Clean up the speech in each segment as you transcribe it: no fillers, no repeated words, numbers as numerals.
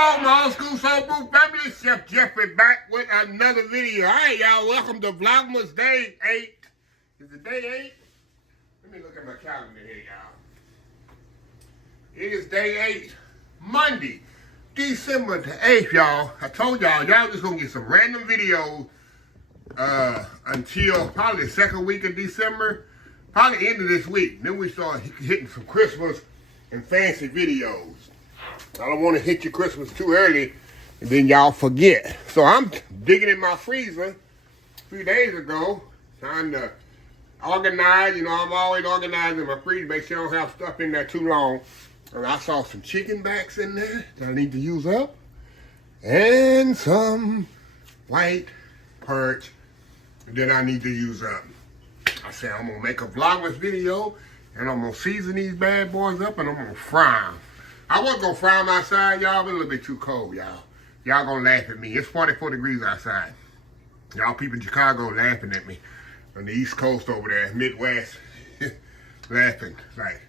Hello, my old school soul food family. It's Chef Jeffrey back with another video. All right, y'all. Welcome to Vlogmas Day 8. Is it Day 8? Let me look at my calendar here, y'all. It is Day 8, Monday, December the 8th, y'all. I told y'all just gonna get some random videos until probably the second week of December, probably the end of this week. Then we start hitting some Christmas and fancy videos. I don't want to hit your Christmas too early and then y'all forget. So I'm digging in my freezer a few days ago, trying to organize. You know, I'm always organizing my freezer, make sure I don't have stuff in there too long. And I saw some chicken backs in there that I need to use up. And some white perch that I need to use up. I said I'm going to make a Vlogmas video and I'm going to season these bad boys up and I'm going to fry them. I wasn't going to fry them outside, y'all, but a little bit too cold, y'all. Y'all going to laugh at me. It's 44 degrees outside. Y'all people in Chicago laughing at me. On the East Coast over there, Midwest, laughing. Like,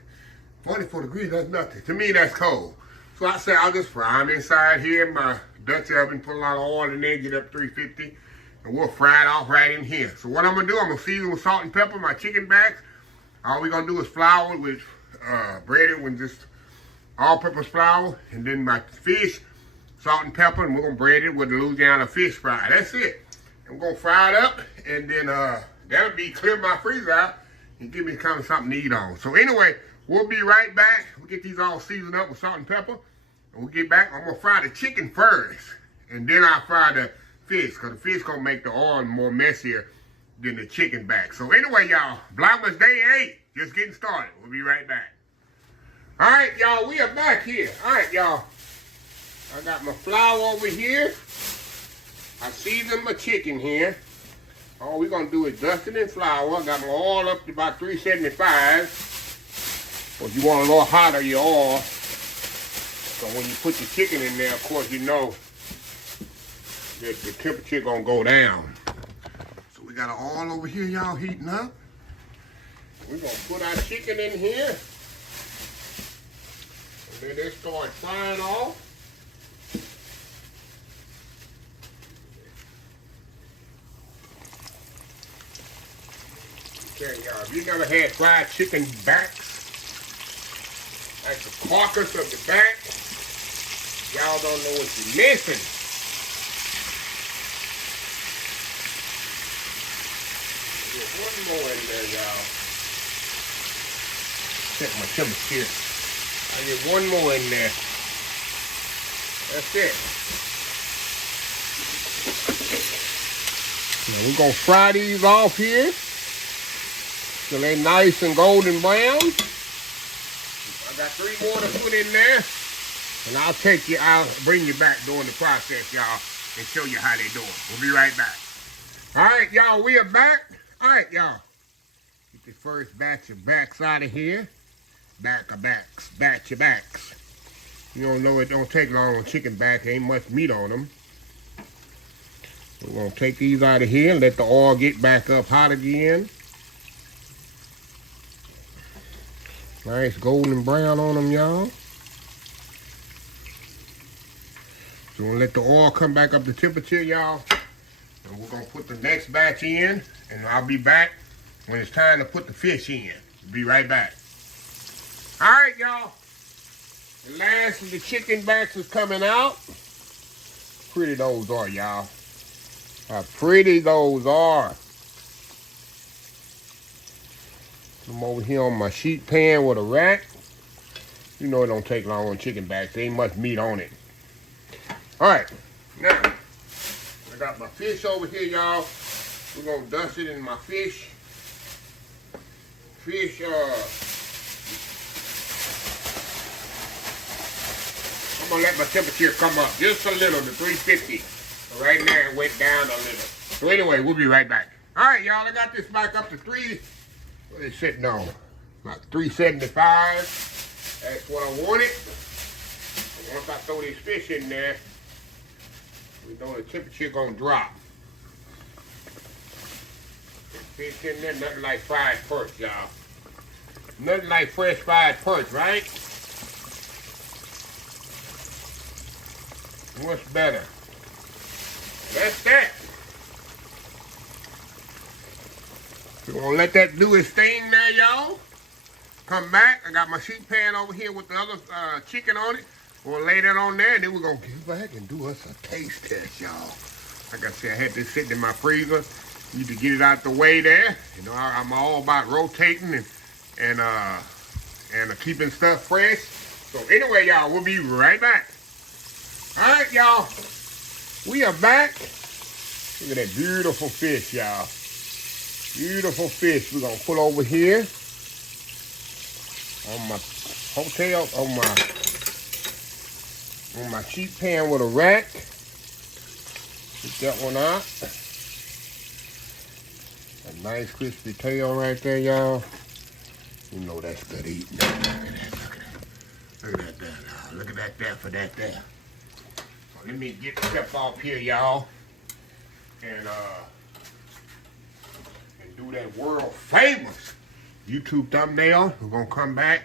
44 degrees, that's nothing. To me, that's cold. So I said, I'll just fry them inside here in my Dutch oven, put a lot of oil in there, get up 350, and we'll fry it off right in here. So what I'm going to do, I'm going to season with salt and pepper my chicken backs. All we're going to do is flour it with breaded with just all-purpose flour, and then my fish, salt and pepper, and we're going to bread it with the Louisiana fish fry. That's it. I'm going to fry it up, and then that'll be clear my freezer out and give me kind of something to eat on. So anyway, we'll be right back. We'll get these all seasoned up with salt and pepper, and we'll get back. I'm going to fry the chicken first, and then I'll fry the fish, because the fish going to make the oil more messier than the chicken back. So anyway, y'all, Vlogmas Day 8, just getting started. We'll be right back. All right, y'all, we are back here. All right, y'all. I got my flour over here. I seasoned my chicken here. All we're going to do is dust it in flour. I got my oil up to about 375. Or if you want a little hotter, your oil. So when you put the chicken in there, of course, you know that the temperature going to go down. So we got our oil over here, y'all, heating up. We're going to put our chicken in here. Then they start frying off. Okay, y'all, if you never had fried chicken backs, like the carcass of the back, y'all don't know what you're missing. There's one more in there, y'all. Check my temperature. I get one more in there. That's it. Now we're going to fry these off here till they're nice and golden brown. I got 3 more to put in there. And I'll bring you back during the process, y'all, and show you how they doing. We'll be right back. All right, y'all, we are back. All right, y'all. Get the first batch of backs out of here. Batch of backs. You don't know, it don't take long on chicken back. Ain't much meat on them. We're going to take these out of here and let the oil get back up hot again. Nice golden brown on them, y'all. So we're going to let the oil come back up to temperature, y'all. And we're going to put the next batch in. And I'll be back when it's time to put the fish in. Be right back. All right, y'all. The last of the chicken backs is coming out. Pretty those are, y'all. How pretty those are. I'm over here on my sheet pan with a rack. You know it don't take long on chicken backs. There ain't much meat on it. All right. Now, I got my fish over here, y'all. We're going to dust it in my fish. I'm going to let my temperature come up just a little to 350. So right now it went down a little. So anyway, we'll be right back. All right, y'all, I got this back up to what are they sitting on? About 375. That's what I wanted. And once I throw this fish in there, we know the temperature going to drop. Fish in there, nothing like fried perch, y'all. Nothing like fresh fried perch, right? What's better? That's that. We're gonna let that do its thing there, y'all. Come back. I got my sheet pan over here with the other chicken on it. We'll lay that on there, and then we're gonna get back and do us a taste test, y'all. Like I said, I had this sitting in my freezer. Need to get it out the way there. You know, I'm all about rotating and keeping stuff fresh. So anyway, y'all, we'll be right back. All right, y'all. We are back. Look at that beautiful fish, y'all. Beautiful fish. We're gonna put over here on my hotel, on my sheet pan with a rack. Get that one out. A nice crispy tail right there, y'all. You know that's good eating. Look at that. Look at that there, y'all. Look at that there for that there. So let me get the stuff off here, y'all. And do that world famous YouTube thumbnail. We're gonna come back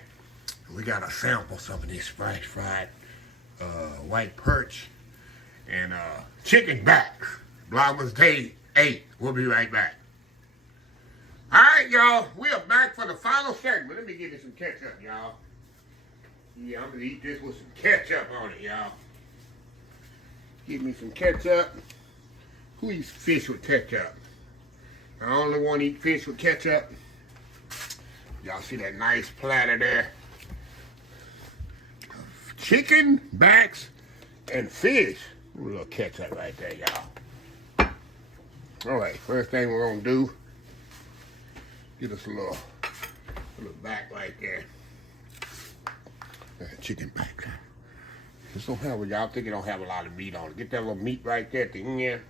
and we gotta sample some of this fresh fried white perch and chicken backs. Vlogmas Day 8. We'll be right back. All right, y'all. We are back for the final segment. Let me give you some ketchup, y'all. Yeah, I'm gonna eat this with some ketchup on it, y'all. Give me some ketchup. Who eats fish with ketchup? I only want to eat fish with ketchup. Y'all see that nice platter there? Chicken, backs, and fish. A little ketchup right there, y'all. All right, first thing we're gonna do, get us a little back right there. Chicken back. This don't have, y'all think it don't have a lot of meat on it. Get that little meat right there at the end.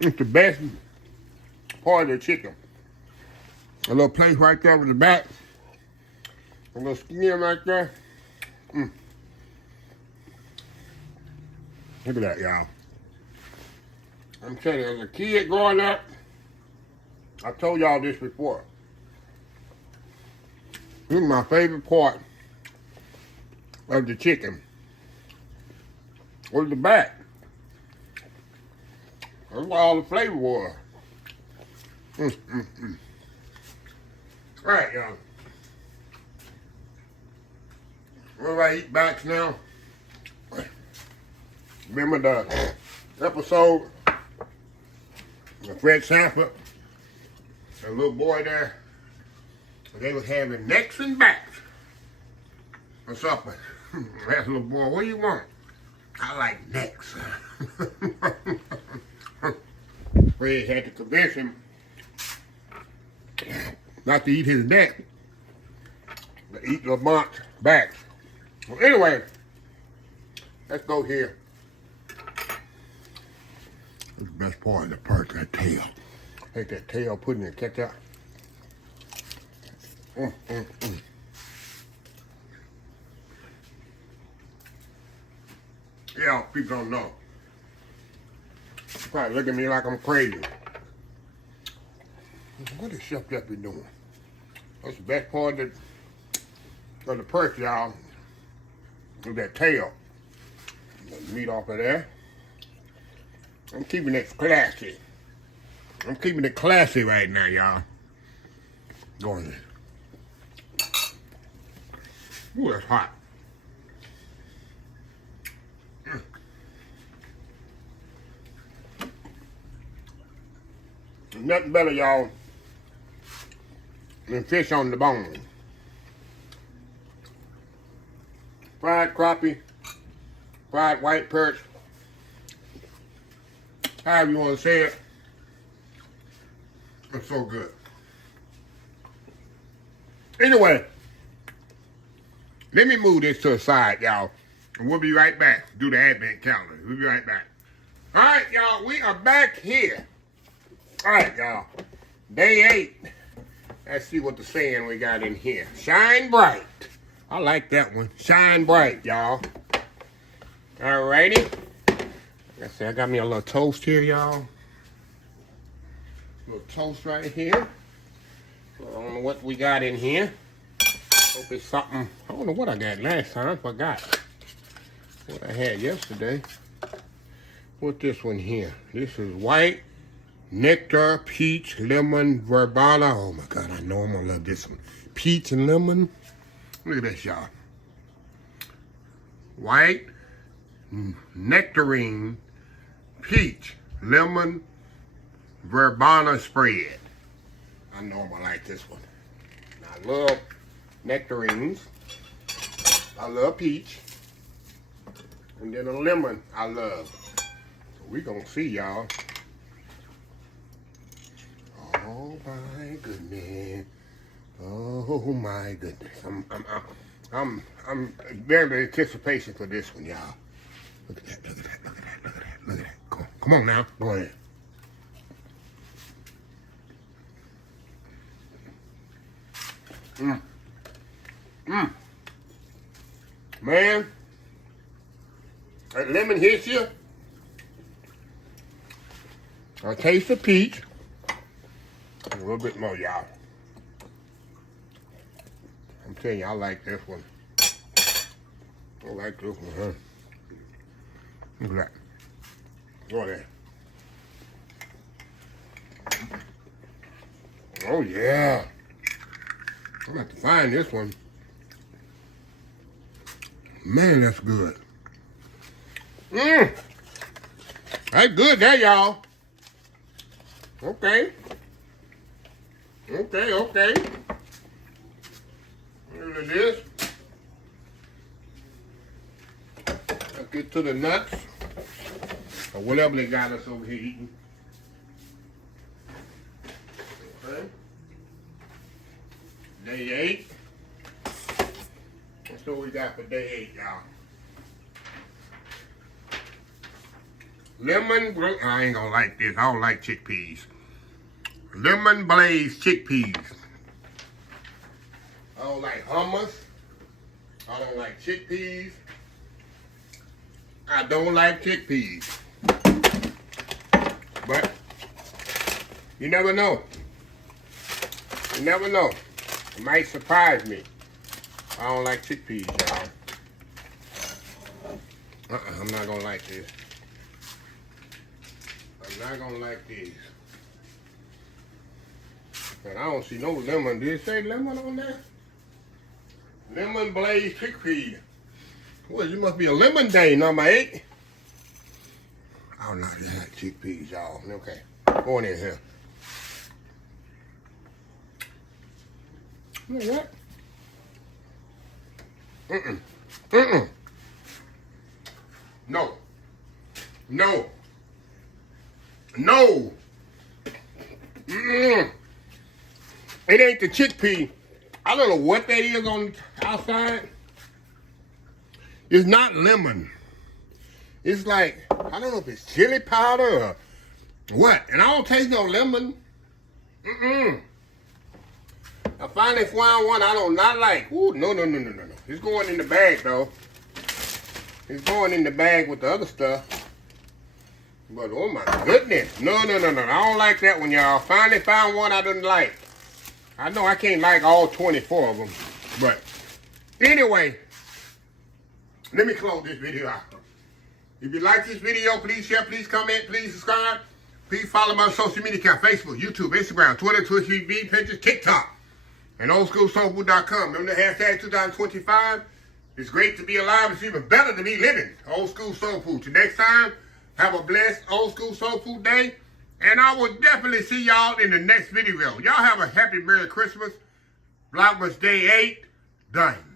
It's the best part of the chicken. A little place right there with the back. A little skin right there. Look at that, y'all. I'm telling you, as a kid growing up, I told y'all this before. This is my favorite part of the chicken. Was the back. That's where all the flavor was. All right, y'all. Everybody eat backs now. Remember the episode of Fred Sanford, the little boy there, they was having necks and backs for supper. I asked the little boy, what do you want? I like necks. Fred had to convince him not to eat his neck, but eat Lamont's backs. Well, anyway, let's go here. This is the best part of the perch, that tail. Take that tail, put it in the ketchup. Yeah, people don't know. You probably look at me like I'm crazy. What is Chef Jeffy doing? That's the best part of the perch, y'all. With that tail. Get the meat off of there. I'm keeping it classy. I'm keeping it classy right now, y'all. Go in there. Ooh, that's hot. Nothing better, y'all, than fish on the bone. Fried crappie, fried white perch, however you want to say it. It's so good. Anyway, let me move this to the side, y'all, and we'll be right back. Do the advent calendar. We'll be right back. All right, y'all, we are back here. All right, y'all. Day 8. Let's see what the saying we got in here. Shine bright. I like that one. Shine bright, y'all. All righty. Like I said, I got me a little toast here, y'all. A little toast right here. So I don't know what we got in here. Hope it's something. I don't know what I got last time. I forgot what I had yesterday. What's this one here? This is white, nectar, peach, lemon, verbena. Oh my God, I know I'm gonna love this one. Peach and lemon. Look at this, y'all. White, nectarine, peach, lemon, verbena spread. I know I'm gonna like this one. I love nectarines. I love peach. And then a lemon I love. So we gonna see, y'all. Oh my goodness. Oh my goodness. I'm very anticipation for this one, y'all. Look at that, look at that, look at that, look at that, look at that. Come on now, go ahead. Man, that lemon hits you. I taste the peach. A little bit more, y'all. I'm telling you, I like this one. I like this one, huh? Look at that. Go there. Oh, yeah. I'm going to have to find this one. Man, that's good. That's good there, y'all. Okay. Okay. Look at this. Let's get to the nuts. Or whatever they got us over here eating. Okay. Day 8. That's what we got for day 8, y'all. Lemon, I ain't gonna like this. I don't like chickpeas. Lemon glazed chickpeas. I don't like hummus. I don't like chickpeas. I don't like chickpeas. But you never know. You never know. It might surprise me. I don't like chickpeas, y'all. I'm not gonna like this. I'm not gonna like these. And I don't see no lemon. Did it say lemon on there? Lemon glazed chickpea. Well, it must be a lemon day, number 8. I don't like chickpeas, y'all. Okay, going in here. You know what? No. It ain't the chickpea. I don't know what that is on the outside. It's not lemon. It's like, I don't know if it's chili powder or what. And I don't taste no lemon. I finally found one I don't not like. Ooh, no. It's going in the bag, though. It's going in the bag with the other stuff. But, oh, my goodness. No. I don't like that one, y'all. Finally found one I didn't like. I know I can't like all 24 of them. But, anyway, let me close this video out. If you like this video, please share, please comment, please subscribe. Please follow my social media account, Facebook, YouTube, Instagram, Twitter, Twitch TV, Pinterest, TikTok, and oldschoolsoulfood.com. Remember the hashtag 2025? It's great to be alive. It's even better to be living. Old School Soul Food. Till next time, have a blessed Old School Soul Food day. And I will definitely see y'all in the next video. Y'all have a happy Merry Christmas. Vlogmas Day 8. Done.